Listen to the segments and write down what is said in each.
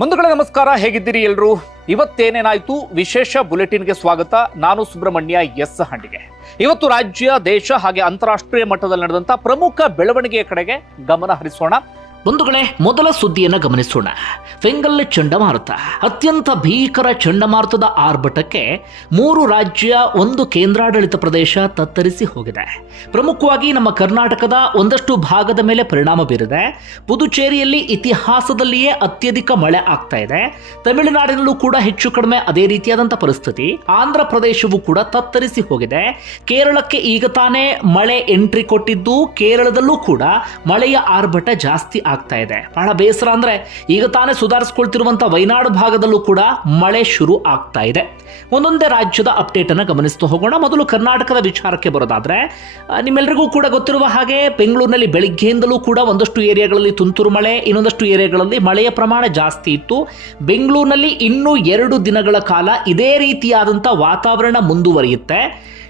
ಬಂಧುಗಳೇ, ನಮಸ್ಕಾರ. ಹೇಗಿದ್ದೀರಿ ಎಲ್ಲರೂ ಇವತ್ತೇನೇನಾಯ್ತು ವಿಶೇಷ ಬುಲೆಟಿನ್ಗೆ ಸ್ವಾಗತ. ನಾನು ಸುಬ್ರಹ್ಮಣ್ಯ ಎಸ್ ಹಂಡಿಗೆ ಇವತ್ತು ರಾಜ್ಯ, ದೇಶ ಹಾಗೆ ಅಂತಾರಾಷ್ಟ್ರೀಯ ಮಟ್ಟದಲ್ಲಿ ನಡೆದಂತ ಪ್ರಮುಖ ಬೆಳವಣಿಗೆಯ ಕಡೆಗೆ ಗಮನ ಹರಿಸೋಣ. ಬಂಧುಗಳೇ, ಮೊದಲ ಸುದ್ದಿಯನ್ನು ಗಮನಿಸೋಣ. ಫೆಂಗಲ್ ಚಂಡಮಾರುತ. ಅತ್ಯಂತ ಭೀಕರ ಚಂಡಮಾರುತದ ಆರ್ಭಟಕ್ಕೆ ಮೂರು ರಾಜ್ಯ, ಒಂದು ಕೇಂದ್ರಾಡಳಿತ ಪ್ರದೇಶ ತತ್ತರಿಸಿ ಹೋಗಿದೆ. ಪ್ರಮುಖವಾಗಿ ನಮ್ಮ ಕರ್ನಾಟಕದ ಒಂದಷ್ಟು ಭಾಗದ ಮೇಲೆ ಪರಿಣಾಮ ಬೀರಿದೆ. ಪುದುಚೇರಿಯಲ್ಲಿ ಇತಿಹಾಸದಲ್ಲಿಯೇ ಅತ್ಯಧಿಕ ಮಳೆ ಆಗ್ತಾ ಇದೆ. ತಮಿಳುನಾಡಿನಲ್ಲೂ ಕೂಡ ಹೆಚ್ಚು ಕಡಿಮೆ ಅದೇ ರೀತಿಯಾದಂಥ ಪರಿಸ್ಥಿತಿ. ಆಂಧ್ರ ಪ್ರದೇಶವೂ ಕೂಡ ತತ್ತರಿಸಿ ಹೋಗಿದೆ. ಕೇರಳಕ್ಕೆ ಈಗ ತಾನೇ ಮಳೆ ಎಂಟ್ರಿ ಕೊಟ್ಟಿದ್ದು, ಕೇರಳದಲ್ಲೂ ಕೂಡ ಮಳೆಯ ಆರ್ಭಟ ಜಾಸ್ತಿ ಆಗ್ತಾ ಇದೆ. ಬಹಳ ಬೇಸರ ಅಂದ್ರೆ ಈಗ ತಾನೇ ಸುಧಾರಿಸ್ಕೊಳ್ತಿರುವಂತ ವಯನಾಡು ಭಾಗದಲ್ಲೂ ಕೂಡ ಮಳೆ ಶುರು ಆಗ್ತಾ ಇದೆ. ಒಂದೊಂದೇ ರಾಜ್ಯದ ಅಪ್ಡೇಟ್ ಅನ್ನು ಗಮನಿಸ್ತಾ. ಹೋಗೋಣ. ಮೊದಲು ಕರ್ನಾಟಕದ ವಿಚಾರಕ್ಕೆ ಬರೋದಾದ್ರೆ ನಿಮ್ಮೆಲ್ಲರಿಗೂ ಕೂಡ ಗೊತ್ತಿರುವ ಹಾಗೆ ಬೆಂಗಳೂರಿನಲ್ಲಿ ಬೆಳಿಗ್ಗೆಯಿಂದಲೂ ಕೂಡ ಒಂದಷ್ಟು ಏರಿಯಾಗಳಲ್ಲಿ ತುಂತುರು ಮಳೆ, ಇನ್ನೊಂದಷ್ಟು ಏರಿಯಾಗಳಲ್ಲಿ ಮಳೆಯ ಪ್ರಮಾಣ ಜಾಸ್ತಿ ಇತ್ತು. ಬೆಂಗಳೂರಿನಲ್ಲಿ ಇನ್ನೂ ಎರಡು ದಿನಗಳ ಕಾಲ ಇದೇ ರೀತಿಯಾದಂಥ ವಾತಾವರಣ ಮುಂದುವರಿಯುತ್ತೆ.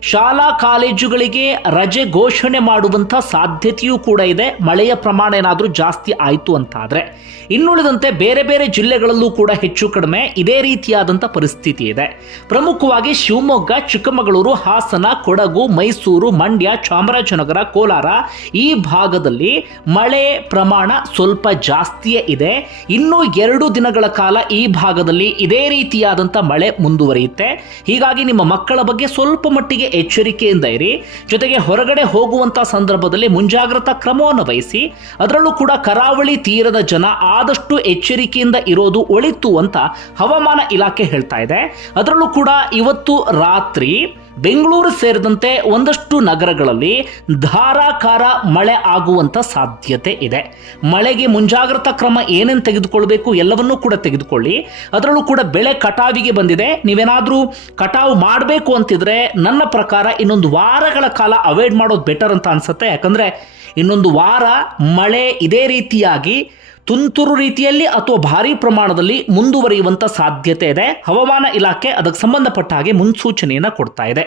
ಶಾಲಾ ಕಾಲೇಜುಗಳಿಗೆ ರಜೆ ಘೋಷಣೆ ಮಾಡುವಂಥ ಸಾಧ್ಯತೆಯೂ ಕೂಡ ಇದೆ. ಮಳೆಯ ಪ್ರಮಾಣ ಏನಾದರೂ ಜಾಸ್ತಿ ಆಯಿತು ಅಂತಾದರೆ. ಇನ್ನುಳಿದಂತೆ ಬೇರೆ ಬೇರೆ ಜಿಲ್ಲೆಗಳಲ್ಲೂ ಕೂಡ ಹೆಚ್ಚು ಕಡಿಮೆ ಇದೇ ರೀತಿಯಾದಂಥ ಪರಿಸ್ಥಿತಿ ಇದೆ. ಪ್ರಮುಖವಾಗಿ ಶಿವಮೊಗ್ಗ, ಚಿಕ್ಕಮಗಳೂರು, ಹಾಸನ, ಕೊಡಗು, ಮೈಸೂರು, ಮಂಡ್ಯ, ಚಾಮರಾಜನಗರ, ಕೋಲಾರ. ಈ ಭಾಗದಲ್ಲಿ ಮಳೆ ಪ್ರಮಾಣ ಸ್ವಲ್ಪ ಜಾಸ್ತಿಯೇ ಇದೆ. ಇನ್ನು ಎರಡು ದಿನಗಳ ಕಾಲ ಈ ಭಾಗದಲ್ಲಿ ಇದೇ ರೀತಿಯಾದಂಥ ಮಳೆ ಮುಂದುವರಿಯುತ್ತೆ. ಹೀಗಾಗಿ ನಿಮ್ಮ ಮಕ್ಕಳ ಬಗ್ಗೆ ಸ್ವಲ್ಪ ಮಟ್ಟಿಗೆ ಎಚ್ಚರಿಕೆಯಿಂದ ಇರಿ. ಜೊತೆಗೆ ಹೊರಗಡೆ ಹೋಗುವಂಥ ಸಂದರ್ಭದಲ್ಲಿ ಮುಂಜಾಗ್ರತಾ ಕ್ರಮವನ್ನು ವಹಿಸಿ. ಅದರಲ್ಲೂ ಕೂಡ ಕರಾವಳಿ ತೀರದ ಜನ ಆದಷ್ಟು ಎಚ್ಚರಿಕೆಯಿಂದ ಇರೋದು ಒಳಿತು ಅಂತ ಹವಾಮಾನ ಇಲಾಖೆ ಹೇಳ್ತಾ ಇದೆ. ಅದರಲ್ಲೂ ಕೂಡ ಇವತ್ತು ರಾತ್ರಿ ಬೆಂಗಳೂರು ಸೇರಿದಂತೆ ಒಂದಷ್ಟು ನಗರಗಳಲ್ಲಿ ಧಾರಾಕಾರ ಮಳೆ ಆಗುವಂಥ ಸಾಧ್ಯತೆ ಇದೆ. ಮಳೆಗೆ ಮುಂಜಾಗ್ರತಾ ಕ್ರಮ ಏನೇನು ತೆಗೆದುಕೊಳ್ಬೇಕು ಎಲ್ಲವನ್ನೂ ಕೂಡ ತೆಗೆದುಕೊಳ್ಳಿ. ಅದರಲ್ಲೂ ಕೂಡ ಬೆಳೆ ಕಟಾವಿಗೆ ಬಂದಿದೆ. ನೀವೇನಾದರೂ ಕಟಾವು ಮಾಡಬೇಕು ಅಂತಿದ್ರೆ ನನ್ನ ಪ್ರಕಾರ ಇನ್ನೊಂದು ವಾರಗಳ ಕಾಲ ಅವಾಯ್ಡ್ ಮಾಡೋದು ಬೆಟರ್ ಅಂತ ಅನ್ಸುತ್ತೆ. ಯಾಕಂದರೆ ಇನ್ನೊಂದು ವಾರ ಮಳೆ ಇದೇ ರೀತಿಯಾಗಿ ತುಂತುರು ರೀತಿಯಲ್ಲಿ ಅಥವಾ ಭಾರಿ ಪ್ರಮಾಣದಲ್ಲಿ ಮುಂದುವರಿಯುವಂಥ ಸಾಧ್ಯತೆ ಇದೆ. ಹವಾಮಾನ ಇಲಾಖೆ ಅದಕ್ಕೆ ಸಂಬಂಧಪಟ್ಟ ಹಾಗೆ ಮುನ್ಸೂಚನೆಯನ್ನು ಕೊಡ್ತಾ ಇದೆ.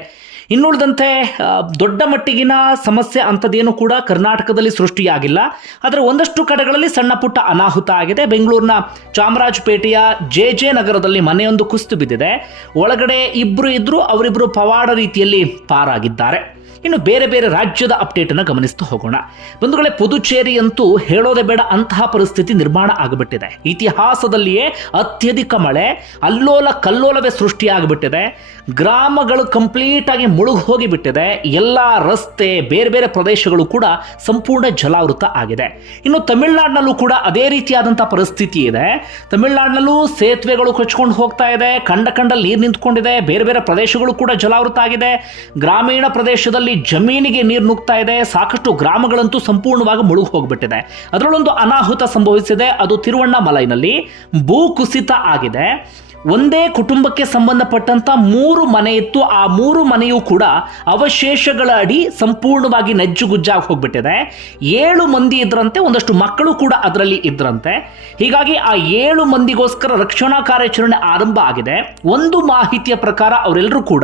ಇನ್ನುಳಿದಂತೆ ದೊಡ್ಡ ಮಟ್ಟಿಗಿನ ಸಮಸ್ಯೆ ಅಂಥದ್ದೇನು ಕೂಡ ಕರ್ನಾಟಕದಲ್ಲಿ ಸೃಷ್ಟಿಯಾಗಿಲ್ಲ. ಆದರೆ ಒಂದಷ್ಟು ಕಡೆಗಳಲ್ಲಿ ಸಣ್ಣ ಪುಟ್ಟ ಅನಾಹುತ ಆಗಿದೆ. ಬೆಂಗಳೂರಿನ ಚಾಮರಾಜಪೇಟೆಯ ಜೆ ಜೆ ನಗರದಲ್ಲಿ ಮನೆಯೊಂದು ಕುಸಿದು ಬಿದ್ದಿದೆ. ಒಳಗಡೆ ಇಬ್ಬರು ಇದ್ದರೂ ಅವರಿಬ್ಬರು ಪವಾಡ ರೀತಿಯಲ್ಲಿ ಪಾರಾಗಿದ್ದಾರೆ. ಇನ್ನು ಬೇರೆ ಬೇರೆ ರಾಜ್ಯದ ಅಪ್ಡೇಟ್ ಅನ್ನು ಗಮನಿಸ್ತಾ ಹೋಗೋಣ. ಬಂಧುಗಳೇ ಪುದುಚೇರಿ ಅಂತೂ ಹೇಳೋದೇ ಬೇಡ ಅಂತಹ ಪರಿಸ್ಥಿತಿ ನಿರ್ಮಾಣ ಆಗಿಬಿಟ್ಟಿದೆ. ಇತಿಹಾಸದಲ್ಲಿಯೇ ಅತ್ಯಧಿಕ ಮಳೆ, ಅಲ್ಲೋಲ ಕಲ್ಲೋಲವೇ ಸೃಷ್ಟಿಯಾಗಿಬಿಟ್ಟಿದೆ ಗ್ರಾಮಗಳು ಕಂಪ್ಲೀಟ್ ಆಗಿ ಮುಳುಗಿ ಹೋಗಿಬಿಟ್ಟಿದೆ. ಎಲ್ಲ ರಸ್ತೆ, ಬೇರೆ ಬೇರೆ ಪ್ರದೇಶಗಳು ಕೂಡ ಸಂಪೂರ್ಣ ಜಲಾವೃತ ಆಗಿದೆ. ಇನ್ನು ತಮಿಳುನಾಡಿನಲ್ಲೂ ಕೂಡ ಅದೇ ರೀತಿಯಾದಂಥ ಪರಿಸ್ಥಿತಿ ಇದೆ. ತಮಿಳುನಾಡಿನಲ್ಲೂ ಸೇತುವೆಗಳು ಕೊಚ್ಕೊಂಡು ಹೋಗ್ತಾ ಇದೆ. ಕಂಡ ಕಂಡಲ್ಲಿ ನೀರು ನಿಂತ್ಕೊಂಡಿದೆ. ಬೇರೆ ಬೇರೆ ಪ್ರದೇಶಗಳು ಕೂಡ ಜಲಾವೃತ ಆಗಿದೆ. ಗ್ರಾಮೀಣ ಪ್ರದೇಶದಲ್ಲಿ ಜಮೀನಿಗೆ ನೀರು ನುಗ್ತಾ ಇದೆ, ಸಾಕಷ್ಟು ಗ್ರಾಮಗಳಂತೂ ಸಂಪೂರ್ಣವಾಗಿ ಮುಳುಗಿ ಹೋಗ್ಬಿಟ್ಟಿದೆ. ಅದರಲ್ಲೊಂದು ಅನಾಹುತ ಸಂಭವಿಸಿದೆ, ಅದು ತಿರುವಣ್ಣಾಮಲೈನಲ್ಲಿ ಭೂ ಕುಸಿತ ಆಗಿದೆ. ಒಂದೇ ಕುಟುಂಬಕ್ಕೆ ಸಂಬಂಧಪಟ್ಟಂತ ಮೂರು ಮನೆ ಇತ್ತು. ಆ ಮೂರು ಮನೆಯೂ ಕೂಡ ಅವಶೇಷಗಳ ಅಡಿ ಸಂಪೂರ್ಣವಾಗಿ ನಜ್ಜುಗುಜ್ಜಾಗಿ ಹೋಗ್ಬಿಟ್ಟಿದೆ. ಏಳು ಮಂದಿ ಇದ್ರಂತೆ, ಒಂದಷ್ಟು ಮಕ್ಕಳು ಕೂಡ ಅದರಲ್ಲಿ ಇದ್ರಂತೆ. ಹೀಗಾಗಿ ಆ ಏಳು ಮಂದಿಗೋಸ್ಕರ ರಕ್ಷಣಾ ಕಾರ್ಯಾಚರಣೆ ಆರಂಭ ಆಗಿದೆ. ಒಂದು ಮಾಹಿತಿಯ ಪ್ರಕಾರ ಅವರೆಲ್ಲರೂ ಕೂಡ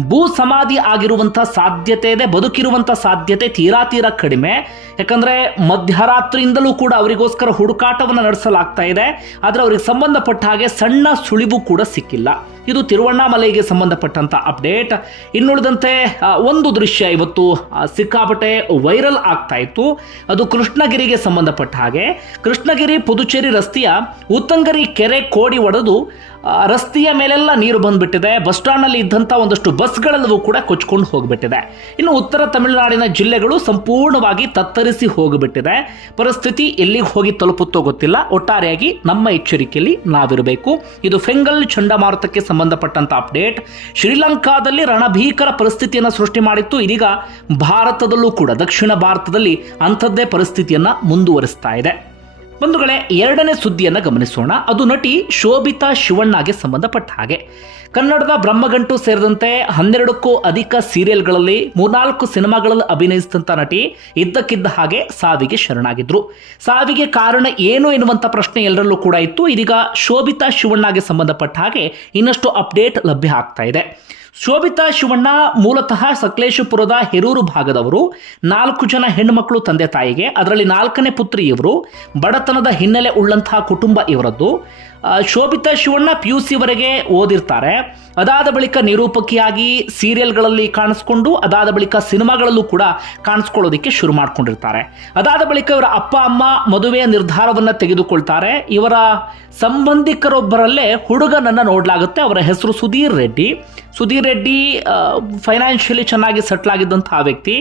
ಭೂ ಸಮಾಧಿ ಆಗಿರುವಂಥ ಸಾಧ್ಯತೆ ಇದೆ ಬದುಕಿರುವಂಥ ಸಾಧ್ಯತೆ ತೀರಾ ತೀರಾ ಕಡಿಮೆ. ಯಾಕಂದ್ರೆ ಮಧ್ಯರಾತ್ರಿಯಿಂದಲೂ ಕೂಡ ಅವರಿಗೋಸ್ಕರ ಹುಡುಕಾಟವನ್ನು ನಡೆಸಲಾಗ್ತಾ ಇದೆ. ಆದರೆ ಅವರಿಗೆ ಸಂಬಂಧಪಟ್ಟ ಹಾಗೆ ಸಣ್ಣ ಸುಳಿವು ಕೂಡ ಸಿಕ್ಕಿಲ್ಲ. ಇದು ತಿರುವಣ್ಣಾಮಲೈಗೆ ಸಂಬಂಧಪಟ್ಟಂತ ಅಪ್ಡೇಟ್. ಇನ್ನುಳಿದಂತೆ ಒಂದು ದೃಶ್ಯ ಇವತ್ತು ಸಿಕ್ಕಾಪಟ್ಟೆ ವೈರಲ್ ಆಗ್ತಾ ಇತ್ತು. ಅದು ಕೃಷ್ಣಗಿರಿಗೆ ಸಂಬಂಧಪಟ್ಟ ಹಾಗೆ. ಕೃಷ್ಣಗಿರಿ ಪುದುಚೇರಿ ರಸ್ತೆಯ ಉತ್ತಂಗರಿ ಕೆರೆ ಕೋಡಿ ಒಡೆದು ರಸ್ತೆಯ ಮೇಲೆಲ್ಲ ನೀರು ಬಂದ್ಬಿಟ್ಟಿದೆ. ಬಸ್ ಸ್ಟ್ಯಾಂಡ್ನಲ್ಲಿ ಇದ್ದಂಥ ಒಂದಷ್ಟು ಬಸ್ಗಳೆಲ್ಲವೂ ಕೂಡ ಕೊಚ್ಕೊಂಡು ಹೋಗ್ಬಿಟ್ಟಿದೆ. ಇನ್ನು ಉತ್ತರ ತಮಿಳುನಾಡಿನ ಜಿಲ್ಲೆಗಳು ಸಂಪೂರ್ಣವಾಗಿ ತತ್ತರಿಸಿ ಹೋಗಿಬಿಟ್ಟಿದೆ. ಪರಿಸ್ಥಿತಿ ಎಲ್ಲಿಗೆ ಹೋಗಿ ತಲುಪುತ್ತೋ ಗೊತ್ತಿಲ್ಲ. ಒಟ್ಟಾರೆಯಾಗಿ ನಮ್ಮ ಎಚ್ಚರಿಕೆಯಲ್ಲಿ ನಾವಿರಬೇಕು. ಇದು ಫೆಂಗಲ್ ಚಂಡಮಾರುತಕ್ಕೆ ಸಂಬಂಧಪಟ್ಟಂತ ಅಪ್ಡೇಟ್. ಶ್ರೀಲಂಕಾದಲ್ಲಿ ರಣಭೀಕರ ಪರಿಸ್ಥಿತಿಯನ್ನು ಸೃಷ್ಟಿ ಮಾಡಿತ್ತು. ಇದೀಗ ಭಾರತದಲ್ಲೂ ಕೂಡ ದಕ್ಷಿಣ ಭಾರತದಲ್ಲಿ ಅಂಥದ್ದೇ ಪರಿಸ್ಥಿತಿಯನ್ನ ಮುಂದುವರಿಸ್ತಾ ಇದೆ. ಬಂಧುಗಳೇ, ಎರಡನೇ ಸುದ್ದಿಯನ್ನು ಗಮನಿಸೋಣ. ಅದು ನಟಿ ಶೋಭಿತಾ ಶಿವಣ್ಣಗೆ ಸಂಬಂಧಪಟ್ಟ ಹಾಗೆ. ಕನ್ನಡದ ಬ್ರಹ್ಮಗಂಟು ಸೇರಿದಂತೆ ಹನ್ನೆರಡಕ್ಕೂ ಅಧಿಕ ಸೀರಿಯಲ್ಗಳಲ್ಲಿ ಮೂರ್ನಾಲ್ಕು ಸಿನಿಮಾಗಳಲ್ಲಿ ಅಭಿನಯಿಸಿದಂಥ ನಟಿ ಇದ್ದಕ್ಕಿದ್ದ ಹಾಗೆ ಸಾವಿಗೆ ಶರಣಾಗಿದ್ರು. ಸಾವಿಗೆ ಕಾರಣ ಏನು ಎನ್ನುವಂಥ ಪ್ರಶ್ನೆ ಎಲ್ಲರಲ್ಲೂ ಕೂಡ ಇತ್ತು. ಇದೀಗ ಶೋಭಿತಾ ಶಿವಣ್ಣಗೆ ಸಂಬಂಧಪಟ್ಟ ಹಾಗೆ ಇನ್ನಷ್ಟು ಅಪ್ಡೇಟ್ ಲಭ್ಯ ಆಗ್ತಾ ಇದೆ. ಶೋಭಿತಾ ಶಿವಣ್ಣ ಮೂಲತಃ ಸಕಲೇಶಪುರದ ಹೆರೂರು ಭಾಗದವರು, ನಾಲ್ಕು ಜನ ಹೆಣ್ಣುಮಕ್ಕಳು ತಂದೆ ತಾಯಿಗೆ, ಅದರಲ್ಲಿ ನಾಲ್ಕನೇ ಪುತ್ರಿ ಇವರು ಬಡತನದ ಹಿನ್ನೆಲೆ ಉಳ್ಳಂತಹ ಕುಟುಂಬ ಇವರದ್ದು. ಶೋಭಿತಾ ಶಿವಣ್ಣ ಪಿ ಯು ಸಿವರೆಗೆ ಓದಿರ್ತಾರೆ. ಅದಾದ ಬಳಿಕ ನಿರೂಪಕಿಯಾಗಿ ಸೀರಿಯಲ್ಗಳಲ್ಲಿ ಕಾಣಿಸ್ಕೊಂಡು, ಅದಾದ ಬಳಿಕ ಸಿನಿಮಾಗಳಲ್ಲೂ ಕೂಡ ಕಾಣಿಸ್ಕೊಳ್ಳೋದಕ್ಕೆ ಶುರು ಮಾಡ್ಕೊಂಡಿರ್ತಾರೆ. ಅದಾದ ಬಳಿಕ ಇವರ ಅಪ್ಪ, ಅಮ್ಮ ಮದುವೆಯ ನಿರ್ಧಾರವನ್ನು ತೆಗೆದುಕೊಳ್ತಾರೆ. ಇವರ ಸಂಬಂಧಿಕರೊಬ್ಬರಲ್ಲೇ ಹುಡುಗನನ್ನು ನೋಡಲಾಗುತ್ತೆ. ಅವರ ಹೆಸರು ಸುಧೀರ್ ರೆಡ್ಡಿ. ಸುಧೀರ್ ರೆಡ್ಡಿ ಫೈನಾನ್ಷಿಯಲಿ ಚೆನ್ನಾಗಿ ಸೆಟ್ಲ್ ಆಗಿದ್ದಂತಹ ವ್ಯಕ್ತಿ.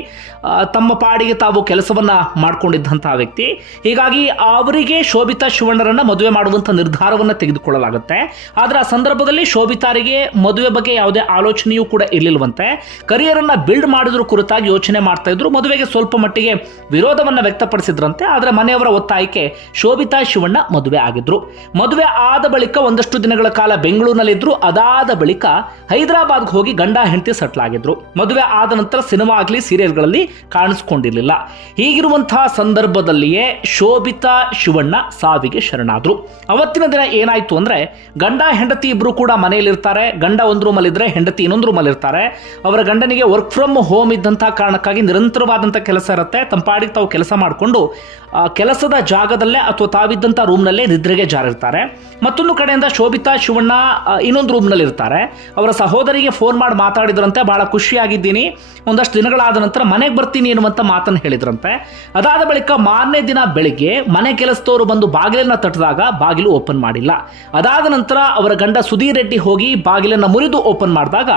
ತಮ್ಮ ಪಾಡಿಗೆ ತಾವು ಕೆಲಸವನ್ನು ಮಾಡಿಕೊಂಡಿದ್ದಂಥ ವ್ಯಕ್ತಿ. ಹೀಗಾಗಿ ಅವರಿಗೆ ಶೋಭಿತಾ ಶಿವಣ್ಣರನ್ನು ಮದುವೆ ಮಾಡುವಂಥ ನಿರ್ಧಾರವನ್ನು ತೆಗೆದುಕೊಳ್ಳಲಾಗುತ್ತೆ. ಆದರೆ ಆ ಸಂದರ್ಭದಲ್ಲಿ ಶೋಭಿತಾರಿಗೆ ಮದುವೆ ಬಗ್ಗೆ ಯಾವುದೇ ಆಲೋಚನೆಯೂ ಕೂಡ ಇರ್ಲಿಲ್ವಂತೆ. ಕರಿಯರ್ ಅನ್ನ ಬಿಲ್ಡ್ ಮಾಡಿದ್ರು ಕುರಿತಾಗಿ ಯೋಚನೆ ಮಾಡ್ತಾ ಇದ್ರು. ಮದುವೆಗೆ ಸ್ವಲ್ಪ ಮಟ್ಟಿಗೆ ವಿರೋಧವನ್ನ ವ್ಯಕ್ತಪಡಿಸಿದ್ರಂತೆ. ಆದರೆ ಮನೆಯವರ ಒತ್ತಾಯಕ್ಕೆ ಶೋಭಿತಾ ಶಿವಣ್ಣ ಮದುವೆ ಆಗಿದ್ರು. ಮದುವೆ ಆದ ಬಳಿಕ ಒಂದಷ್ಟು ದಿನಗಳ ಕಾಲ ಬೆಂಗಳೂರಿನಲ್ಲಿದ್ದರು ಅದಾದ ಬಳಿಕ ಹೈದರಾಬಾದ್ಗೆ ಹೋಗಿ ಗಂಡ ಹೆಂಡತಿ ಸೆಟ್ಲ್ ಆಗಿದ್ರು ಮದುವೆ ಆದ ನಂತರ ಸಿನಿಮಾ ಆಗಲಿ, ಸೀರಿಯಲ್ಗಳಲ್ಲಿ ಕಾಣಿಸ್ಕೊಂಡಿರಲಿಲ್ಲ. ಹೀಗಿರುವಂತಹ ಸಂದರ್ಭದಲ್ಲಿಯೇ ಶೋಭಿತಾ ಶಿವಣ್ಣ ಸಾವಿಗೆ ಶರಣಾದ್ರು. ಅವತ್ತಿನ ದಿನ ಏನಾಯ್ತು ಅಂದ್ರೆ ಗಂಡ ಹೆಂಡತಿ ಇಬ್ರು ಕೂಡ ಮನೆಯಲ್ಲಿರ್ತಾರೆ. ಗಂಡ ಒಂದು ರೂಮಲ್ಲಿ ಇದ್ರೆ ಹೆಂಡತಿ ಇನ್ನೊಂದು ರೂಮಲ್ಲಿ ಇರ್ತಾರೆ ಅವರ ಗಂಡನಿಗೆ ವರ್ಕ್ ಫ್ರಮ್ ಹೋಮ್ ಇದ್ದಂತಹ ಕಾರಣಕ್ಕಾಗಿ ನಿರಂತರವಾದಂಥ ಕೆಲಸ ಇರುತ್ತೆ. ತಂಪಾಡಿಗೆ ಪಾಡಿಗೆ ತಾವು ಕೆಲಸ ಮಾಡಿಕೊಂಡು ಕೆಲಸದ ಜಾಗದಲ್ಲೇ ಅಥವಾ ತಾವಿದ್ದಂಥ ರೂಮ್ನಲ್ಲೇ ನಿದ್ರೆಗೆ ಜಾರಿರ್ತಾರೆ. ಮತ್ತೊಂದು ಕಡೆಯಿಂದ ಶೋಭಿತಾ, ಶಿವಣ್ಣ ಇನ್ನೊಂದು ರೂಮ್ನಲ್ಲಿ ಇರ್ತಾರೆ ಅವರ ಸಹೋದರಿಗೆ ಫೋನ್ ಮಾಡಿ ಮಾತಾಡಿದ್ರಂತೆ ಬಹಳ ಖುಷಿಯಾಗಿದ್ದೀನಿ. ಒಂದಷ್ಟು ದಿನಗಳಾದ ನಂತರ ಮನೆಗೆ ಬರ್ತೀನಿ ಎನ್ನುವಂಥ ಮಾತನ್ನು ಹೇಳಿದ್ರಂತೆ. ಅದಾದ ಬಳಿಕ ಮಾರನೇ ದಿನ ಬೆಳಿಗ್ಗೆ ಮನೆ ಕೆಲಸದವರು ಬಂದು ಬಾಗಿಲನ್ನ ತಟ್ಟಿದಾಗ ಬಾಗಿಲು ಓಪನ್ ಮಾಡಿಲ್ಲ. ಅದಾದ ನಂತರ ಅವರ ಗಂಡ ಸುಧೀರ್ ರೆಡ್ಡಿ ಹೋಗಿ ಬಾಗಿಲನ್ನು ಮುರಿದು ಓಪನ್ ಮಾಡಿದಾಗ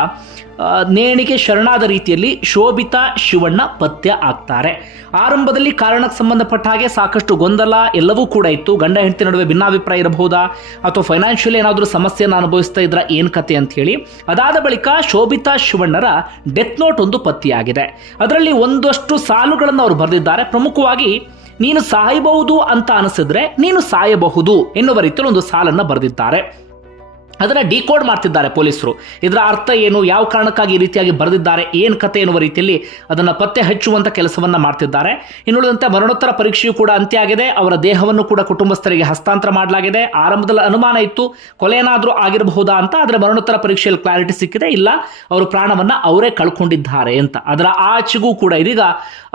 ನೇಣಿಗೆ ಶರಣಾದ ರೀತಿಯಲ್ಲಿ ಶೋಭಿತಾ ಶಿವಣ್ಣ ಪಥ್ಯ ಆಗ್ತಾರೆ. ಆರಂಭದಲ್ಲಿ ಕಾರಣಕ್ಕೆ ಸಂಬಂಧಪಟ್ಟ ಹಾಗೆ ಸಾಕಷ್ಟು ಗೊಂದಲ ಎಲ್ಲವೂ ಕೂಡ ಇತ್ತು. ಗಂಡ ಹೆಂಡತಿ ನಡುವೆ ಭಿನ್ನಾಭಿಪ್ರಾಯ ಇರಬಹುದಾ? ಅಥವಾ ಫೈನಾನ್ಷಿಯಲಿ ಏನಾದರೂ ಸಮಸ್ಯೆಯನ್ನು ಅನುಭವಿಸ್ತಾ ಇದ್ರ ಏನು ಕತೆ ಅಂತ ಹೇಳಿ. ಅದಾದ ಬಳಿಕ ಶೋಭಿತಾ ಶಿವಣ್ಣರ ಡೆತ್ ನೋಟ್ ಒಂದು ಪತ್ತೆಯಾಗಿದೆ. ಅದರಲ್ಲಿ ಒಂದಷ್ಟು ಸಾಲುಗಳನ್ನು ಅವರು ಬರೆದಿದ್ದಾರೆ. ಪ್ರಮುಖವಾಗಿ ನೀನು ಸಾಯಬಹುದು ಅಂತ ಅನಿಸಿದ್ರೆ ನೀನು ಸಾಯಬಹುದು ಎನ್ನುವ ರೀತಿಯಲ್ಲಿ ಒಂದು ಸಾಲನ್ನು ಬರೆದಿದ್ದಾರೆ. ಅದನ್ನು ಡಿಕೋಡ್ ಮಾಡ್ತಿದ್ದಾರೆ ಪೊಲೀಸರು. ಇದರ ಅರ್ಥ ಏನು? ಯಾವ ಕಾರಣಕ್ಕಾಗಿ ಈ ರೀತಿಯಾಗಿ ಬರೆದಿದ್ದಾರೆ? ಏನು ಕತೆ ಎನ್ನುವ ರೀತಿಯಲ್ಲಿ ಅದನ್ನು ಪತ್ತೆ ಹಚ್ಚುವಂಥ ಕೆಲಸವನ್ನು ಮಾಡ್ತಿದ್ದಾರೆ. ಇನ್ನುಳಿದಂತೆ ಮರಣೋತ್ತರ ಪರೀಕ್ಷೆಯು ಕೂಡ ಅಂತ್ಯ ಆಗಿದೆ. ಅವರ ದೇಹವನ್ನು ಕೂಡ ಕುಟುಂಬಸ್ಥರಿಗೆ ಹಸ್ತಾಂತರ ಮಾಡಲಾಗಿದೆ. ಆರಂಭದಲ್ಲಿ ಅನುಮಾನ ಇತ್ತು. ಕೊಲೆ ಏನಾದರೂ ಆಗಿರಬಹುದಾ ಅಂತ, ಆದರೆ ಮರಣೋತ್ತರ ಪರೀಕ್ಷೆಯಲ್ಲಿ ಕ್ಲಾರಿಟಿ ಸಿಕ್ಕಿದೆ. ಇಲ್ಲ, ಅವರು ಪ್ರಾಣವನ್ನು ಅವರೇ ಕಳ್ಕೊಂಡಿದ್ದಾರೆ ಅಂತ. ಅದರ ಆಚೆಗೂ ಕೂಡ ಇದೀಗ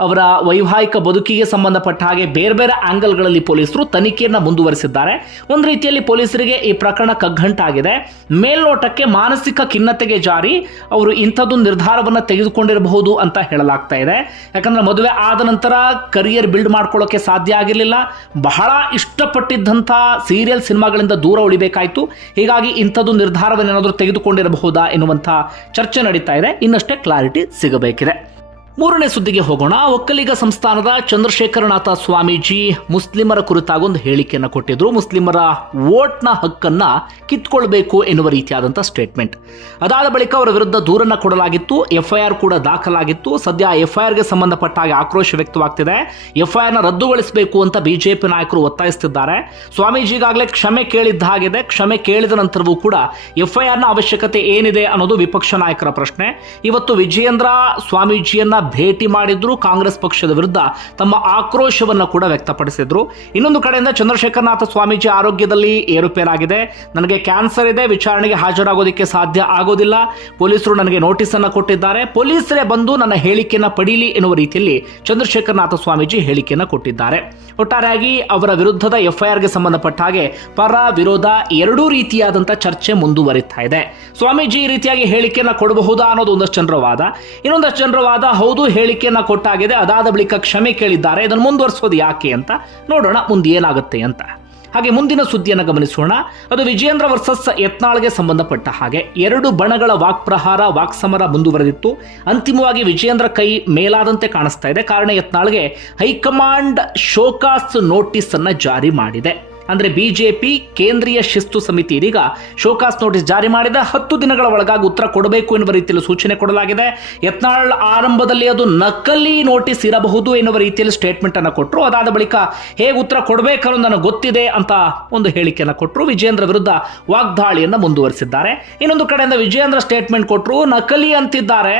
ಅವರ ವೈವಾಹಿಕ ಬದುಕಿಗೆ ಸಂಬಂಧಪಟ್ಟ ಹಾಗೆ ಬೇರೆ ಬೇರೆ ಆಂಗಲ್ಗಳಲ್ಲಿ ಪೊಲೀಸರು ತನಿಖೆಯನ್ನು ಮುಂದುವರಿಸಿದ್ದಾರೆ. ಒಂದು ರೀತಿಯಲ್ಲಿ ಪೊಲೀಸರಿಗೆ ಈ ಪ್ರಕರಣ ಕಗ್ಗಂಟಾಗಿದೆ. ಮೇಲ್ನೋಟಕ್ಕೆ ಮಾನಸಿಕ ಖಿನ್ನತೆಗೆ ಜಾರಿ ಅವರು ಇಂಥದ್ದು ನಿರ್ಧಾರವನ್ನು ತೆಗೆದುಕೊಂಡಿರಬಹುದು ಅಂತ ಹೇಳಲಾಗ್ತಾ ಇದೆ. ಯಾಕಂದ್ರೆ ಮದುವೆ ಆದ ನಂತರ ಕರಿಯರ್ ಬಿಲ್ಡ್ ಮಾಡ್ಕೊಳ್ಳೋಕೆ ಸಾಧ್ಯ ಆಗಿರಲಿಲ್ಲ. ಬಹಳ ಇಷ್ಟಪಟ್ಟಿದ್ದಂಥ ಸೀರಿಯಲ್ ಸಿನಿಮಾಗಳಿಂದ ದೂರ ಉಳಿಬೇಕಾಯಿತು. ಹೀಗಾಗಿ ಇಂಥದ್ದು ನಿರ್ಧಾರವನ್ನೇನಾದರೂ ತೆಗೆದುಕೊಂಡಿರಬಹುದಾ ಎನ್ನುವಂಥ ಚರ್ಚೆ ನಡೀತಾ ಇದೆ. ಇನ್ನಷ್ಟೇ ಕ್ಲಾರಿಟಿ ಸಿಗಬೇಕಿದೆ. ಮೂರನೇ ಸುದ್ದಿಗೆ ಹೋಗೋಣ. ಒಕ್ಕಲಿಗ ಸಂಸ್ಥಾನದ ಚಂದ್ರಶೇಖರನಾಥ ಸ್ವಾಮೀಜಿ ಮುಸ್ಲಿಮರ ಕುರಿತಾಗೊಂದು ಹೇಳಿಕೆಯನ್ನು ಕೊಟ್ಟಿದ್ರು. ಮುಸ್ಲಿಮರ ವೋಟ್ನ ಹಕ್ಕನ್ನ ಕಿತ್ಕೊಳ್ಬೇಕು ಎನ್ನುವ ರೀತಿಯಾದಂಥ ಸ್ಟೇಟ್ಮೆಂಟ್ ಅದಾದ ಬಳಿಕ ಅವರ ವಿರುದ್ಧ ದೂರನ್ನ ಕೊಡಲಾಗಿತ್ತು. ಎಫ್ಐಆರ್ ಕೂಡ ದಾಖಲಾಗಿತ್ತು. ಸದ್ಯ ಎಫ್ಐಆರ್ಗೆ ಸಂಬಂಧಪಟ್ಟ ಹಾಗೆ ಆಕ್ರೋಶ ವ್ಯಕ್ತವಾಗ್ತಿದೆ. ಎಫ್ಐಆರ್ನ ರದ್ದುಗೊಳಿಸಬೇಕು ಅಂತ ಬಿಜೆಪಿ ನಾಯಕರು ಒತ್ತಾಯಿಸುತ್ತಿದ್ದಾರೆ ಸ್ವಾಮೀಜಿಗಾಗಲೇ ಕ್ಷಮೆ ಕೇಳಿದ್ದ ಹಾಗಿದೆ. ಕ್ಷಮೆ ಕೇಳಿದ ನಂತರವೂ ಕೂಡ ಎಫ್ಐಆರ್ನ ಅವಶ್ಯಕತೆ ಏನಿದೆ ಅನ್ನೋದು ವಿಪಕ್ಷ ನಾಯಕರ ಪ್ರಶ್ನೆ. ಇವತ್ತು ವಿಜಯೇಂದ್ರ ಸ್ವಾಮೀಜಿಯನ್ನ ಭೇಟಿ ಮಾಡಿದ್ರು ಕಾಂಗ್ರೆಸ್ ಪಕ್ಷದ ವಿರುದ್ಧ ತಮ್ಮ ಆಕ್ರೋಶವನ್ನ ಕೂಡ ವ್ಯಕ್ತಪಡಿಸಿದ್ರು. ಇನ್ನೊಂದು ಕಡೆಯಿಂದ ಚಂದ್ರಶೇಖರನಾಥ ಸ್ವಾಮೀಜಿ ಆರೋಗ್ಯದಲ್ಲಿ ಏರುಪೇರಾಗಿದೆ. ನನಗೆ ಕ್ಯಾನ್ಸರ್ ಇದೆ, ವಿಚಾರಣೆಗೆ ಹಾಜರಾಗೋದಕ್ಕೆ ಸಾಧ್ಯ ಆಗೋದಿಲ್ಲ. ಪೊಲೀಸರು ನನಗೆ ನೋಟಿಸ್ ಅನ್ನು ಕೊಟ್ಟಿದ್ದಾರೆ. ಪೊಲೀಸರೇ ಬಂದು ನನ್ನ ಹೇಳಿಕೆಯನ್ನು ಪಡೀಲಿ ಎನ್ನುವ ರೀತಿಯಲ್ಲಿ ಚಂದ್ರಶೇಖರನಾಥ ಸ್ವಾಮೀಜಿ ಹೇಳಿಕೆಯನ್ನು ಕೊಟ್ಟಿದ್ದಾರೆ. ಒಟ್ಟಾರೆಯಾಗಿ ಅವರ ವಿರುದ್ಧದ ಎಫ್ಐಆರ್ಗೆ ಸಂಬಂಧಪಟ್ಟ ಹಾಗೆ ಪರ ವಿರೋಧ ಎರಡೂ ರೀತಿಯಾದಂಥ ಚರ್ಚೆ ಮುಂದುವರಿತಾ ಇದೆ. ಸ್ವಾಮೀಜಿ ಈ ರೀತಿಯಾಗಿ ಹೇಳಿಕೆಯನ್ನ ಕೊಡಬಹುದಾ ಅನ್ನೋದು ಒಂದಷ್ಟು ಜನರ ವಾದ ಇನ್ನೊಂದಷ್ಟು ಜನರ ಹೌದು ಹೇಳಿಕೆಯನ್ನ ಕೊಟ್ಟಾಗಿದೆ, ಅದಾದ ಬಳಿಕ ಕ್ಷಮೆ ಕೇಳಿದ್ದಾರೆ, ಇದನ್ನು ಮುಂದುವರಿಸೋದು ಯಾಕೆ ಅಂತ ನೋಡೋಣ, ಮುಂದೆ ಏನಾಗುತ್ತೆ ಅಂತ. ಹಾಗೆ ಮುಂದಿನ ಸುದ್ದಿಯನ್ನು ಗಮನಿಸೋಣ. ಅದು ವಿಜೇಂದ್ರ ವರ್ಸಸ್ ಯತ್ನಾಳ್ಗೆ ಸಂಬಂಧಪಟ್ಟ ಹಾಗೆ ಎರಡು ಬಣಗಳ ವಾಕ್ಪ್ರಹಾರ, ವಾಕ್ಸಮರ ಮುಂದುವರೆದಿತ್ತು. ಅಂತಿಮವಾಗಿ ವಿಜೇಂದ್ರ ಕೈ ಮೇಲಾದಂತೆ ಕಾಣಿಸ್ತಾ ಇದೆ. ಕಾರಣ, ಯತ್ನಾಳ್ಗೆ ಹೈಕಮಾಂಡ್ ಶೋಕಾಸ್ ನೋಟಿಸ್ ಅನ್ನು ಜಾರಿ ಮಾಡಿದೆ. ಅಂದ್ರೆ ಬಿಜೆಪಿ ಕೇಂದ್ರೀಯ ಶಿಸ್ತು ಸಮಿತಿ ಇದೀಗ ಶೋಕಾಸ್ ನೋಟಿಸ್ ಜಾರಿ ಮಾಡಿದ. ಹತ್ತು ದಿನಗಳ ಒಳಗಾಗಿ ಉತ್ತರ ಕೊಡಬೇಕು ಎನ್ನುವ ರೀತಿಯಲ್ಲಿ ಸೂಚನೆ ಕೊಡಲಾಗಿದೆ. ಯತ್ನಾಳ್ ಆರಂಭದಲ್ಲಿ ಅದು ನಕಲಿ ನೋಟಿಸ್ ಇರಬಹುದು ಎನ್ನುವ ರೀತಿಯಲ್ಲಿ ಸ್ಟೇಟ್ಮೆಂಟ್ ಅನ್ನು ಕೊಟ್ಟರು ಅದಾದ ಬಳಿಕ ಹೇಗೆ ಉತ್ತರ ಕೊಡಬೇಕು ನನಗೆ ಗೊತ್ತಿದೆ ಅಂತ ಒಂದು ಹೇಳಿಕೆಯನ್ನು ಕೊಟ್ಟರು ವಿಜೇಂದ್ರ ವಿರುದ್ಧ ವಾಗ್ದಾಳಿಯನ್ನು ಮುಂದುವರಿಸಿದ್ದಾರೆ. ಇನ್ನೊಂದು ಕಡೆಯಿಂದ ವಿಜೇಂದ್ರ ಸ್ಟೇಟ್ಮೆಂಟ್ ಕೊಟ್ಟರು ನಕಲಿ ಅಂತಿದ್ದಾರೆ.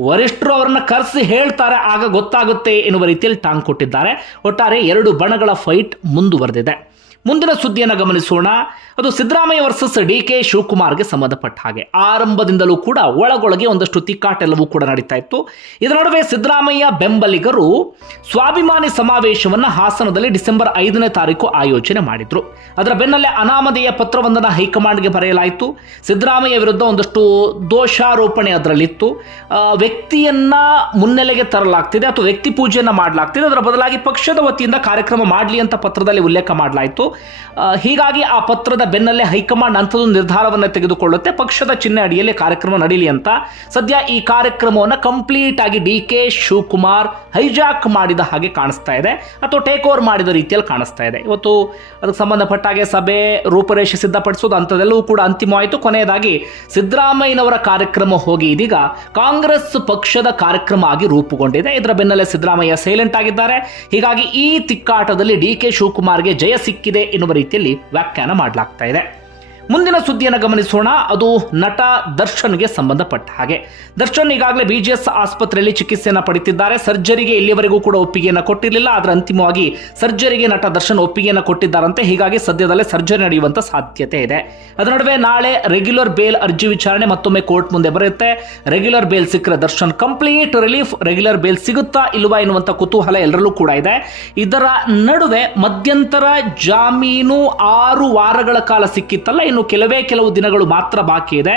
ವರಿಷ್ಠರು ಅವರನ್ನ ಕರೆಸಿ ಹೇಳ್ತಾರೆ, ಆಗ ಗೊತ್ತಾಗುತ್ತೆ ಎನ್ನುವ ರೀತಿಯಲ್ಲಿ ಟಾಂಗ್ ಕೊಟ್ಟಿದ್ದಾರೆ. ಒಟ್ಟಾರೆ ಎರಡು ಬಣಗಳ ಫೈಟ್ ಮುಂದುವರೆದಿದೆ. ಮುಂದಿನ ಸುದ್ದಿಯನ್ನು ಗಮನಿಸೋಣ. ಅದು ಸಿದ್ದರಾಮಯ್ಯ ವರ್ಸಸ್ ಡಿ ಕೆ ಶಿವಕುಮಾರ್ಗೆ ಸಂಬಂಧಪಟ್ಟ ಹಾಗೆ. ಆರಂಭದಿಂದಲೂ ಕೂಡ ಒಳಗೊಳಗೆ ಒಂದಷ್ಟು ತಿಕ್ಕಾಟ ಎಲ್ಲವೂ ಕೂಡ ನಡೀತಾ ಇತ್ತು. ಇದರ ನಡುವೆ ಸಿದ್ದರಾಮಯ್ಯ ಬೆಂಬಲಿಗರು ಸ್ವಾಭಿಮಾನಿ ಸಮಾವೇಶವನ್ನು ಹಾಸನದಲ್ಲಿ ಡಿಸೆಂಬರ್ ಐದನೇ ತಾರೀಕು ಆಯೋಜನೆ ಮಾಡಿದ್ರು. ಅದರ ಬೆನ್ನಲ್ಲೇ ಅನಾಮಧೇಯ ಪತ್ರವೊಂದನ್ನು ಹೈಕಮಾಂಡ್ಗೆ ಬರೆಯಲಾಯಿತು. ಸಿದ್ದರಾಮಯ್ಯ ವಿರುದ್ಧ ಒಂದಷ್ಟು ದೋಷಾರೋಪಣೆ ಅದರಲ್ಲಿತ್ತು. ವ್ಯಕ್ತಿಯನ್ನ ಮುನ್ನೆಲೆಗೆ ತರಲಾಗ್ತಿದೆ ಅಥವಾ ವ್ಯಕ್ತಿ ಪೂಜೆಯನ್ನು ಮಾಡಲಾಗ್ತಿದೆ. ಅದರ ಬದಲಾಗಿ ಪಕ್ಷದ ವತಿಯಿಂದ ಕಾರ್ಯಕ್ರಮ ಮಾಡಲಿ ಅಂತ ಪತ್ರದಲ್ಲಿ ಉಲ್ಲೇಖ ಮಾಡಲಾಯಿತು. ಹೀಗಾಗಿ ಆ ಪತ್ರದ ಬೆನ್ನಲ್ಲೇ ಹೈಕಮಾಂಡ್ ಅಂಥದ್ದು ನಿರ್ಧಾರವನ್ನು ತೆಗೆದುಕೊಳ್ಳುತ್ತೆ. ಪಕ್ಷದ ಚಿಹ್ನೆ ಅಡಿಯಲ್ಲಿ ಕಾರ್ಯಕ್ರಮ ನಡೀಲಿ ಅಂತ. ಸದ್ಯ ಈ ಕಾರ್ಯಕ್ರಮವನ್ನು ಕಂಪ್ಲೀಟ್ ಆಗಿ ಡಿ ಕೆ ಶಿವಕುಮಾರ್ ಹೈಜಾಕ್ ಮಾಡಿದ ಹಾಗೆ ಕಾಣಿಸ್ತಾ ಇದೆ. ಅಥವಾ ಟೇಕ್ ಓವರ್ ಮಾಡಿದ ರೀತಿಯಲ್ಲಿ ಕಾಣಿಸ್ತಾ ಇದೆ. ಇವತ್ತು ಅದಕ್ಕೆ ಸಂಬಂಧಪಟ್ಟ ಹಾಗೆ ಸಭೆ ರೂಪರೇಷೆ ಸಿದ್ಧಪಡಿಸೋದು ಅಂಥದ್ದೆಲ್ಲವೂ ಕೂಡ ಅಂತಿಮವಾಯಿತು ಕೊನೆಯದಾಗಿ ಸಿದ್ದರಾಮಯ್ಯನವರ ಕಾರ್ಯಕ್ರಮ ಹೋಗಿ ಇದೀಗ ಕಾಂಗ್ರೆಸ್ ಪಕ್ಷದ ಕಾರ್ಯಕ್ರಮ ಆಗಿ ರೂಪುಗೊಂಡಿದೆ. ಇದರ ಬೆನ್ನಲ್ಲೇ ಸಿದ್ದರಾಮಯ್ಯ ಸೈಲೆಂಟ್ ಆಗಿದ್ದಾರೆ. ಹೀಗಾಗಿ ಈ ತಿಕ್ಕಾಟದಲ್ಲಿ ಡಿ ಕೆ ಶಿವಕುಮಾರ್ಗೆ ಜಯ ಸಿಕ್ಕಿದೆ ಎನ್ನುವ ರೀತಿಯಲ್ಲಿ ವ್ಯಾಖ್ಯಾನ ಮಾಡಲಾಗ್ತಾ ಇದೆ. ಮುಂದಿನ ಸುದ್ದಿಯನ್ನು ಗಮನಿಸೋಣ. ಅದು ನಟ ದರ್ಶನ್ಗೆ ಸಂಬಂಧಪಟ್ಟ ಹಾಗೆ. ದರ್ಶನ್ ಈಗಾಗಲೇ ಬಿಜಿಎಸ್ ಆಸ್ಪತ್ರೆಯಲ್ಲಿ ಚಿಕಿತ್ಸೆಯನ್ನು ಪಡಿತಿದ್ದಾರೆ ಸರ್ಜರಿಗೆ ಇಲ್ಲಿವರೆಗೂ ಕೂಡ ಒಪ್ಪಿಗೆಯನ್ನು ಕೊಟ್ಟಿರಲಿಲ್ಲ. ಆದರೆ ಅಂತಿಮವಾಗಿ ಸರ್ಜರಿಗೆ ನಟ ದರ್ಶನ್ ಒಪ್ಪಿಗೆಯನ್ನು ಕೊಟ್ಟಿದ್ದಾರಂತೆ. ಹೀಗಾಗಿ ಸದ್ಯದಲ್ಲೇ ಸರ್ಜರಿ ನಡೆಯುವಂತ ಸಾಧ್ಯತೆ ಇದೆ. ಅದರ ನಡುವೆ ನಾಳೆ ರೆಗ್ಯುಲರ್ ಬೇಲ್ ಅರ್ಜಿ ವಿಚಾರಣೆ ಮತ್ತೊಮ್ಮೆ ಕೋರ್ಟ್ ಮುಂದೆ ಬರುತ್ತೆ. ರೆಗ್ಯುಲರ್ ಬೇಲ್ ಸಿಕ್ಕರೆ Darshan complete relief. Regular bail ಸಿಗುತ್ತಾ ಇಲ್ವಾ ಎನ್ನುವಂತ ಕುತೂಹಲ ಎಲ್ಲರಲ್ಲೂ ಕೂಡ ಇದೆ. ಇದರ ನಡುವೆ ಮಧ್ಯಂತರ ಜಾಮೀನು ಆರು ವಾರಗಳ ಕಾಲ ಸಿಕ್ಕಿತ್ತಲ್ಲ ಇನ್ನು ಕೆಲವೇ ಕೆಲವು ದಿನಗಳು ಮಾತ್ರ ಬಾಕಿ ಇದೆ.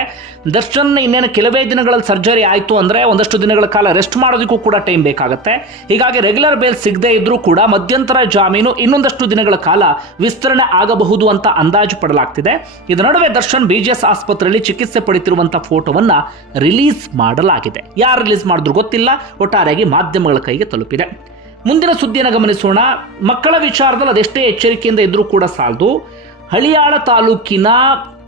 ದರ್ಶನ್ ಇನ್ನೇನು ಕೆಲವೇ ದಿನಗಳಲ್ಲಿ ಸರ್ಜರಿ ಆಯಿತು ಅಂದ್ರೆ ಒಂದಷ್ಟು ದಿನಗಳ ಕಾಲ ರೆಸ್ಟ್ ಮಾಡೋದಕ್ಕೂ ಕೂಡ ಟೈಮ್ ಬೇಕಾಗುತ್ತೆ. ಹೀಗಾಗಿ ರೆಗ್ಯುಲರ್ ಬೇಲ್ ಸಿಗದೇ ಇದ್ರೂ ಕೂಡ ಮಧ್ಯಂತರ ಜಾಮೀನು ಇನ್ನೊಂದಷ್ಟು ದಿನಗಳ ಕಾಲ ವಿಸ್ತರಣೆ ಆಗಬಹುದು ಅಂತ ಅಂದಾಜು ಪಡಲಾಗ್ತಿದೆ. ಇದರ ನಡುವೆ ದರ್ಶನ್ ಬಿಜಿಎಸ್ ಆಸ್ಪತ್ರೆಯಲ್ಲಿ ಚಿಕಿತ್ಸೆ ಪಡಿತಿರುವಂತಹ ಫೋಟೋವನ್ನ ರಿಲೀಸ್ ಮಾಡಲಾಗಿದೆ. ಯಾರು ರಿಲೀಸ್ ಮಾಡಿದ್ರು ಗೊತ್ತಿಲ್ಲ, ಒಟ್ಟಾರೆಯಾಗಿ ಮಾಧ್ಯಮಗಳ ಕೈಗೆ ತಲುಪಿದೆ. ಮುಂದಿನ ಸುದ್ದಿಯನ್ನು ಗಮನಿಸೋಣ. ಮಕ್ಕಳ ವಿಚಾರದಲ್ಲಿ ಅದೆಷ್ಟೇ ಎಚ್ಚರಿಕೆಯಿಂದ ಇದ್ರೂ ಕೂಡ ಸಾಲದು. ಹಳಿಯಾಳ ತಾಲೂಕಿನ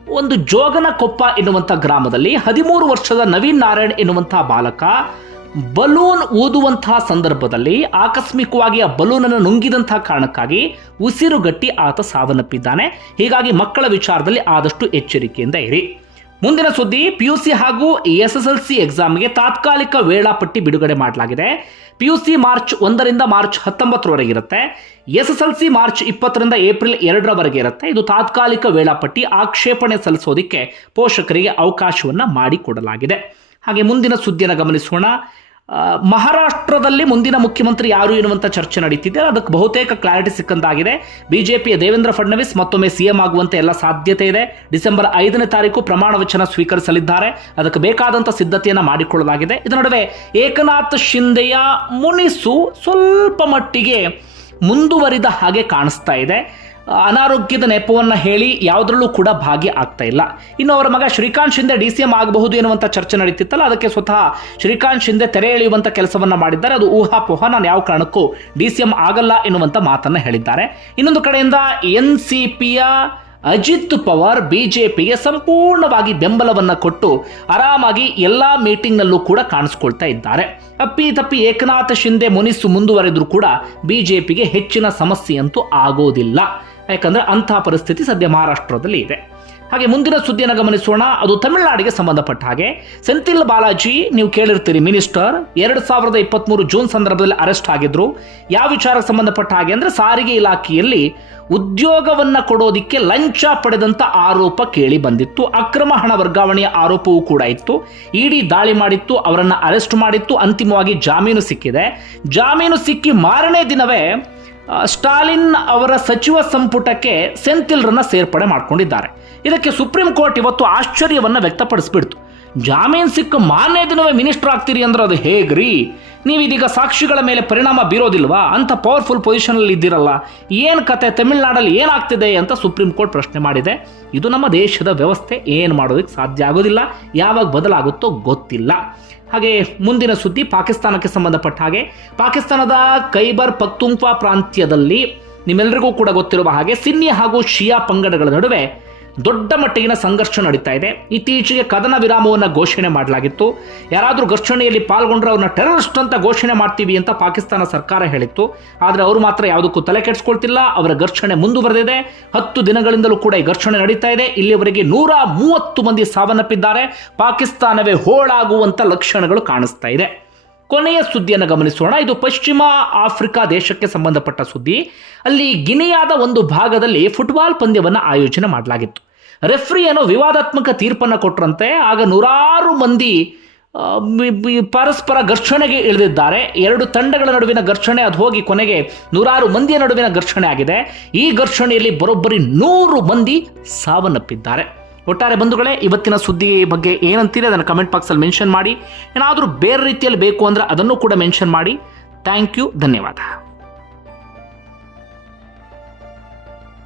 ಒಂದು ಜೋಗನಕೊಪ್ಪ ಎನ್ನುವಂಥ ಗ್ರಾಮದಲ್ಲಿ ಹದಿಮೂರು ವರ್ಷದ ನವೀನ್ ನಾರಾಯಣ್ ಎನ್ನುವಂಥ ಬಾಲಕ ಬಲೂನ್ ಊದುವಂತಹ ಸಂದರ್ಭದಲ್ಲಿ ಆಕಸ್ಮಿಕವಾಗಿ ಆ ಬಲೂನ್ ಅನ್ನು ನುಂಗಿದಂತಹ ಕಾರಣಕ್ಕಾಗಿ ಉಸಿರುಗಟ್ಟಿ ಆತ ಸಾವನ್ನಪ್ಪಿದ್ದಾನೆ. ಹೀಗಾಗಿ ಮಕ್ಕಳ ವಿಚಾರದಲ್ಲಿ ಆದಷ್ಟು ಎಚ್ಚರಿಕೆಯಿಂದ ಇರಿ. ಮುಂದಿನ ಸುದ್ದಿ ಪಿಯುಸಿ ಹಾಗೂ ಎಸ್ ಎಸ್ ಎಲ್ ಸಿ ಎಕ್ಸಾಮ್ಗೆ ತಾತ್ಕಾಲಿಕ ವೇಳಾಪಟ್ಟಿ ಬಿಡುಗಡೆ ಮಾಡಲಾಗಿದೆ. ಪಿಯುಸಿ ಮಾರ್ಚ್ ಒಂದರಿಂದ ಮಾರ್ಚ್ ಹತ್ತೊಂಬತ್ತರವರೆಗೆ ಇರುತ್ತೆ. S S L C March ಇಪ್ಪತ್ತರಿಂದ ಏಪ್ರಿಲ್ ಎರಡರವರೆಗೆ ಇರುತ್ತೆ. ಇದು ತಾತ್ಕಾಲಿಕ ವೇಳಾಪಟ್ಟಿ ಆಕ್ಷೇಪಣೆ ಸಲ್ಲಿಸೋದಕ್ಕೆ ಪೋಷಕರಿಗೆ ಅವಕಾಶವನ್ನು ಮಾಡಿಕೊಡಲಾಗಿದೆ. ಹಾಗೆ ಮುಂದಿನ ಸುದ್ದಿಯನ್ನು ಗಮನಿಸೋಣ. ಮಹಾರಾಷ್ಟ್ರದಲ್ಲಿ ಮುಂದಿನ ಮುಖ್ಯಮಂತ್ರಿ ಯಾರು ಎನ್ನುವಂಥ ಚರ್ಚೆ ನಡೀತಿದೆ. ಅದಕ್ಕೆ ಬಹುತೇಕ ಕ್ಲಾರಿಟಿ ಸಿಕ್ಕಂತಾಗಿದೆ. ಬಿಜೆಪಿಯ ದೇವೇಂದ್ರ ಫಡ್ನವೀಸ್ ಮತ್ತೊಮ್ಮೆ ಸಿಎಂ ಆಗುವಂತೆ ಎಲ್ಲ ಸಾಧ್ಯತೆ ಇದೆ. ಡಿಸೆಂಬರ್ ಐದನೇ ತಾರೀಕು ಪ್ರಮಾಣ ವಚನ ಸ್ವೀಕರಿಸಲಿದ್ದಾರೆ. ಅದಕ್ಕೆ ಬೇಕಾದಂಥ ಸಿದ್ಧತೆಯನ್ನು ಮಾಡಿಕೊಳ್ಳಲಾಗಿದೆ. ಇದರ ನಡುವೆ ಏಕನಾಥ್ ಶಿಂದೆಯ ಮುನಿಸು ಸ್ವಲ್ಪ ಮಟ್ಟಿಗೆ ಮುಂದುವರಿದ ಹಾಗೆ ಕಾಣಿಸ್ತಾ ಇದೆ. ಅನಾರೋಗ್ಯದ ನೆಪವನ್ನು ಹೇಳಿ ಯಾವುದರಲ್ಲೂ ಕೂಡ ಭಾಗಿ ಆಗ್ತಾ ಇಲ್ಲ. ಇನ್ನು ಅವರ ಮಗ Shrikant Shinde D C M ಆಗಬಹುದು ಎನ್ನುವಂಥ ಚರ್ಚೆ ನಡೀತಿತ್ತಲ್ಲ, ಅದಕ್ಕೆ ಸ್ವತಃ ಶ್ರೀಕಾಂತ್ ಶಿಂದೆ ತೆರೆ ಎಳೆಯುವಂಥ ಕೆಲಸವನ್ನು ಮಾಡಿದ್ದಾರೆ. ಅದು ಊಹಾಪೋಹ, ನಾನು ಯಾವ ಕಾರಣಕ್ಕೂ ಡಿ ಸಿ ಎಂ ಆಗಲ್ಲ ಎನ್ನುವಂಥ ಮಾತನ್ನು ಹೇಳಿದ್ದಾರೆ. ಇನ್ನೊಂದು ಕಡೆಯಿಂದ ಎನ್ ಸಿ ಪಿಯ ಅಜಿತ್ ಪವಾರ್ ಬಿಜೆಪಿಗೆ ಸಂಪೂರ್ಣವಾಗಿ ಬೆಂಬಲವನ್ನು ಕೊಟ್ಟು ಆರಾಮಾಗಿ ಎಲ್ಲ ಮೀಟಿಂಗ್ನಲ್ಲೂ ಕೂಡ ಕಾಣಿಸ್ಕೊಳ್ತಾ ಇದ್ದಾರೆ. ಅಪ್ಪಿ ತಪ್ಪಿ ಏಕನಾಥ ಶಿಂದೆ ಮುನಿಸು ಮುಂದುವರೆದರೂ ಕೂಡ ಬಿಜೆಪಿಗೆ ಹೆಚ್ಚಿನ ಸಮಸ್ಯೆಯಂತೂ ಆಗೋದಿಲ್ಲ. ಯಾಕಂದ್ರೆ ಅಂತಹ ಪರಿಸ್ಥಿತಿ ಸದ್ಯ ಮಹಾರಾಷ್ಟ್ರದಲ್ಲಿ ಇದೆ. ಹಾಗೆ ಮುಂದಿನ ಸುದ್ದಿಯನ್ನು ಗಮನಿಸೋಣ. ಅದು ತಮಿಳುನಾಡಿಗೆ ಸಂಬಂಧಪಟ್ಟ ಹಾಗೆ. ಸೆಂಥಿಲ್ ಬಾಲಾಜಿ, ನೀವು ಕೇಳಿರ್ತೀರಿ ಮಿನಿಸ್ಟರ್, ಎರಡು ಸಾವಿರದ ಇಪ್ಪತ್ತ್ಮೂರು ಜೂನ್ ಸಂದರ್ಭದಲ್ಲಿ ಅರೆಸ್ಟ್ ಆಗಿದ್ರು. ಯಾವ ವಿಚಾರಕ್ಕೆ ಸಂಬಂಧಪಟ್ಟ ಹಾಗೆ ಅಂದರೆ ಸಾರಿಗೆ ಇಲಾಖೆಯಲ್ಲಿ ಉದ್ಯೋಗವನ್ನು ಕೊಡೋದಕ್ಕೆ ಲಂಚ ಪಡೆದಂಥ ಆರೋಪ ಕೇಳಿ ಬಂದಿತ್ತು. ಅಕ್ರಮ ಹಣ ವರ್ಗಾವಣೆಯ ಆರೋಪವೂ ಕೂಡ ಇತ್ತು. ಇಡಿ ದಾಳಿ ಮಾಡಿತ್ತು, ಅವರನ್ನು ಅರೆಸ್ಟ್ ಮಾಡಿತ್ತು. ಅಂತಿಮವಾಗಿ ಜಾಮೀನು ಸಿಕ್ಕಿದೆ. ಜಾಮೀನು ಸಿಕ್ಕಿ ಮಾರನೇ ದಿನವೇ ಸ್ಟಾಲಿನ್ ಅವರ ಸಚಿವ ಸಂಪುಟಕ್ಕೆ ಸೆಂಥಿಲ್ರನ್ನ ಸೇರ್ಪಡೆ ಮಾಡ್ಕೊಂಡಿದ್ದಾರೆ. ಇದಕ್ಕೆ ಸುಪ್ರೀಂ ಕೋರ್ಟ್ ಇವತ್ತು ಆಶ್ಚರ್ಯವನ್ನು ವ್ಯಕ್ತಪಡಿಸ್ಬಿಡ್ತು. ಜಾಮೀನು ಸಿಕ್ಕ ಮಾನ್ಯ ದಿನವೇ ಮಿನಿಸ್ಟರ್ ಆಗ್ತೀರಿ ಅಂದ್ರೆ ಅದು ಹೇಗ್ರಿ? ನೀವು ಇದೀಗ ಸಾಕ್ಷಿಗಳ ಮೇಲೆ ಪರಿಣಾಮ ಬೀರೋದಿಲ್ವಾ? ಅಂತ ಪವರ್ಫುಲ್ ಪೊಸಿಷನಲ್ಲಿ ಇದ್ದೀರಲ್ಲ. ಏನು ಕತೆ? ತಮಿಳುನಾಡಲ್ಲಿ ಏನಾಗ್ತಿದೆ ಅಂತ ಸುಪ್ರೀಂ ಕೋರ್ಟ್ ಪ್ರಶ್ನೆ ಮಾಡಿದೆ. ಇದು ನಮ್ಮ ದೇಶದ ವ್ಯವಸ್ಥೆ. ಏನು ಮಾಡೋದಕ್ಕೆ ಸಾಧ್ಯ ಆಗೋದಿಲ್ಲ. ಯಾವಾಗ ಬದಲಾಗುತ್ತೋ ಗೊತ್ತಿಲ್ಲ. ಹಾಗೆ ಮುಂದಿನ ಸುದ್ದಿ ಪಾಕಿಸ್ತಾನಕ್ಕೆ ಸಂಬಂಧಪಟ್ಟ ಹಾಗೆ. ಪಾಕಿಸ್ತಾನದ ಖೈಬರ್ ಪಕ್ತುಂಕ್ವಾ ಪ್ರಾಂತ್ಯದಲ್ಲಿ ನಿಮ್ಮೆಲ್ಲರಿಗೂ ಕೂಡ ಗೊತ್ತಿರುವ ಹಾಗೆ ಸಿನ್ನಿ ಹಾಗೂ ಶಿಯಾ ಪಂಗಡಗಳ ನಡುವೆ ದೊಡ್ಡ ಮಟ್ಟಿಗಿನ ಸಂಘರ್ಷ ನಡೀತಾ ಇದೆ. ಇತ್ತೀಚೆಗೆ ಕದನ ವಿರಾಮವನ್ನು ಘೋಷಣೆ ಮಾಡಲಾಗಿತ್ತು. ಯಾರಾದರೂ ಘರ್ಷಣೆಯಲ್ಲಿ ಪಾಲ್ಗೊಂಡ್ರೆ ಅವ್ರನ್ನ ಟೆರರಿಸ್ಟ್ ಅಂತ ಘೋಷಣೆ ಮಾಡ್ತೀವಿ ಅಂತ ಪಾಕಿಸ್ತಾನ ಸರ್ಕಾರ ಹೇಳಿತ್ತು. ಆದರೆ ಅವರು ಮಾತ್ರ ಯಾವುದಕ್ಕೂ ತಲೆ ಕೆಡಿಸ್ಕೊಳ್ತಿಲ್ಲ. ಅವರ ಘರ್ಷಣೆ ಮುಂದುವರೆದಿದೆ. ಹತ್ತು ದಿನಗಳಿಂದಲೂ ಕೂಡ ಈ ಘರ್ಷಣೆ ನಡೀತಾ ಇದೆ. ಇಲ್ಲಿವರೆಗೆ ನೂರ ಮೂವತ್ತು ಮಂದಿ ಸಾವನ್ನಪ್ಪಿದ್ದಾರೆ. ಪಾಕಿಸ್ತಾನವೇ ಹೋಳಾಗುವಂಥ ಲಕ್ಷಣಗಳು ಕಾಣಿಸ್ತಾ ಇದೆ. ಕೊನೆಯ ಸುದ್ದಿಯನ್ನು ಗಮನಿಸೋಣ. ಇದು ಪಶ್ಚಿಮ ಆಫ್ರಿಕಾ ದೇಶಕ್ಕೆ ಸಂಬಂಧಪಟ್ಟ ಸುದ್ದಿ. ಅಲ್ಲಿ ಗಿನಿಯಾದ ಒಂದು ಭಾಗದಲ್ಲಿ ಫುಟ್ಬಾಲ್ ಪಂದ್ಯವನ್ನು ಆಯೋಜನೆ ಮಾಡಲಾಗಿತ್ತು. ರೆಫ್ರಿ ಏನೋ ವಿವಾದಾತ್ಮಕ ತೀರ್ಪನ್ನು ಕೊಟ್ಟರಂತೆ ಆಗ ನೂರಾರು ಮಂದಿ ಪರಸ್ಪರ ಘರ್ಷಣೆಗೆ ಇಳಿದಿದ್ದಾರೆ. ಎರಡು ತಂಡಗಳ ನಡುವಿನ ಘರ್ಷಣೆ, ಅದು ಹೋಗಿ ಕೊನೆಗೆ ನೂರಾರು ಮಂದಿಯ ನಡುವಿನ ಘರ್ಷಣೆ ಆಗಿದೆ. ಈ ಘರ್ಷಣೆಯಲ್ಲಿ ಬರೋಬ್ಬರಿ ನೂರು ಮಂದಿ ಸಾವನ್ನಪ್ಪಿದ್ದಾರೆ. ಒಟ್ಟಾರೆ ಬಂಧುಗಳೇ, ಇವತ್ತಿನ ಸುದ್ದಿ ಬಗ್ಗೆ ಏನಂತೀರಿ? ಅದನ್ನು ಕಮೆಂಟ್ ಬಾಕ್ಸಲ್ಲಿ ಮೆನ್ಷನ್ ಮಾಡಿ. ಏನಾದರೂ ಬೇರೆ ರೀತಿಯಲ್ಲಿ ಬೇಕು ಅಂದರೆ ಅದನ್ನು ಕೂಡ ಮೆನ್ಷನ್ ಮಾಡಿ. ಥ್ಯಾಂಕ್ ಯು ಧನ್ಯವಾದ.